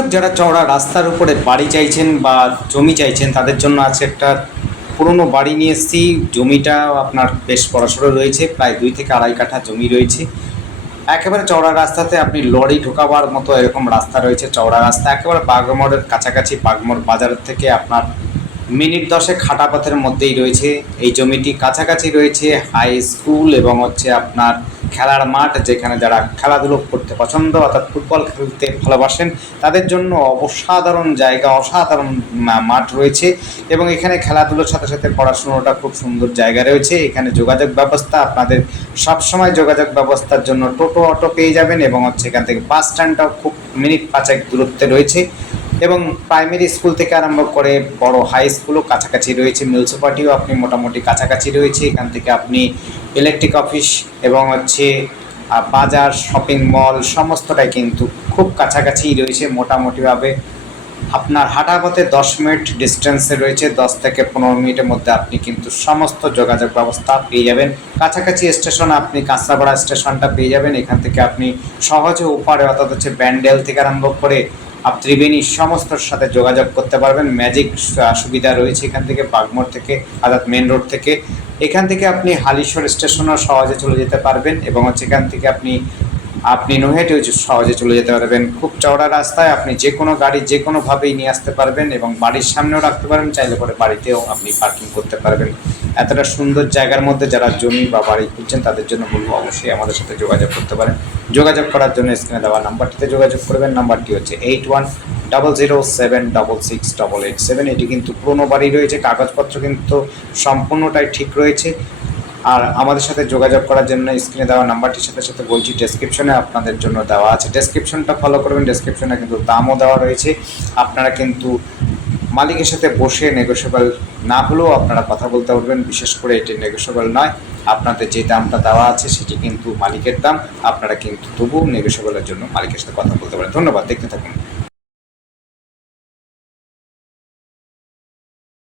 দর্শক, যারা চওড়া রাস্তার উপরে বাড়ি চাইছেন বা জমি চাইছেন তাদের জন্য আছে একটা পুরনো বাড়ি নিয়ে এসেছি। জমিটা আপনার বেশ বড়সড় রয়েছে, প্রায় 2 থেকে 2.5 কাঠা জমি রয়েছে। একেবারে চওড়া রাস্তাতে আপনি লরি ঢোকাবার মতো এরকম রাস্তা রয়েছে। চওড়া রাস্তা একেবারে বাগমোড়ের কাছাকাছি, বাগমোড় বাজার থেকে আপনার মিনিট 10 হাঁটা পথের মধ্যেই রয়েছে এই জমিটি। কাছাকাছি রয়েছে হাই স্কুল এবং আপনার খেলার মাঠ, যেখানে যারা খেলাধুলো করতে পছন্দ অর্থাৎ ফুটবল খেলতে ভালোবাসেন তাদের জন্য অসাধারণ জায়গা, অসাধারণ মাঠ রয়েছে। এবং এখানে খেলাধুলোর সাথে সাথে পড়াশুনোটা খুব সুন্দর জায়গা রয়েছে। এখানে যোগাযোগ ব্যবস্থা আপনাদের সবসময় যোগাযোগ ব্যবস্থার জন্য টোটো অটো পেয়ে যাবেন এবং এখান থেকে বাস স্ট্যান্ডটাও খুব মিনিট 5 দূরত্বে রয়েছে। এবং প্রাইমারি স্কুল থেকে আরম্ভ করে বড় হাই স্কুলও কাছাকাছি রয়েছে। মিউনিসিপালিটিও আপনি মোটামুটি কাছাকাছি রয়েছে। এখান থেকে আপনি ইলেকট্রিক অফিস এবং বাজার, শপিং মল সমস্তটাই কিন্তু খুব কাছাকাছিই রয়েছে। মোটামুটিভাবে আপনার হাঁটা পথে 10 মিনিট ডিস্টেন্সে রয়েছে। 10 থেকে 15 মিনিটের মধ্যে আপনি কিন্তু সমস্ত যোগাযোগ ব্যবস্থা পেয়ে যাবেন। কাছাকাছি স্টেশন আপনি কাঁচরাপাড়া স্টেশনটা পেয়ে যাবেন। এখান থেকে আপনি সহজে ওপারে অর্থাৎ ব্যান্ডেল থেকে আরম্ভ করে ত্রিবেণী সমস্তর সাথে যোগাযোগ করতে পারবেন। ম্যাজিক সুবিধা রয়েছে এখান থেকে, বাগমোড় থেকে অর্থাৎ মেন রোড থেকে। এখান থেকে আপনি হালিশহর স্টেশনও সহজে চলে যেতে পারবেন এবং এখান থেকে আপনি নৈহাটিও সহজে চলে যেতে পারবেন। খুব চওড়া রাস্তায় আপনি যে কোনো গাড়ি যে কোনোভাবেই নিয়ে আসতে পারবেন এবং বাড়ির সামনেও রাখতে পারবেন, চাইলে করে বাড়িতেও আপনি পার্কিং করতে পারবেন। এতটা সুন্দর জায়গার মধ্যে যারা জমি বা বাড়ি খুঁজছেন তাদের জন্য বলবো অবশ্যই আমাদের সাথে যোগাযোগ করতে পারেন। যোগাযোগ করার জন্য স্ক্রিনে দেওয়া নাম্বারটিতে যোগাযোগ করবেন। নাম্বারটি হচ্ছে 8100766887। এটি কিন্তু পুরনো বাড়ি রয়েছে, কাগজপত্র কিন্তু সম্পূর্ণটাই ঠিক রয়েছে। আর আমাদের সাথে যোগাযোগ করার জন্য স্ক্রিনে দেওয়া নাম্বারটির সাথে সাথে বলছি ডেসক্রিপশনে আপনাদের জন্য দেওয়া আছে, ডেসক্রিপশনটা ফলো করবেন। ডেসক্রিপশনে কিন্তু দামও দেওয়া রয়েছে। আপনারা কিন্তু মালিকের সাথে বসে নেগোশিয়েবল না হলেও আপনারা কথা বলতে পারবেন। বিশেষ করে এটি নেগোশিয়েবল নয়, আপনাদের যে দামটা দেওয়া আছে সেটি কিন্তু মালিকের দাম। আপনারা কিন্তু তবুও নেগোশিয়েবলের জন্য মালিকের সাথে কথা বলতে পারেন। ধন্যবাদ, দেখতে থাকুন।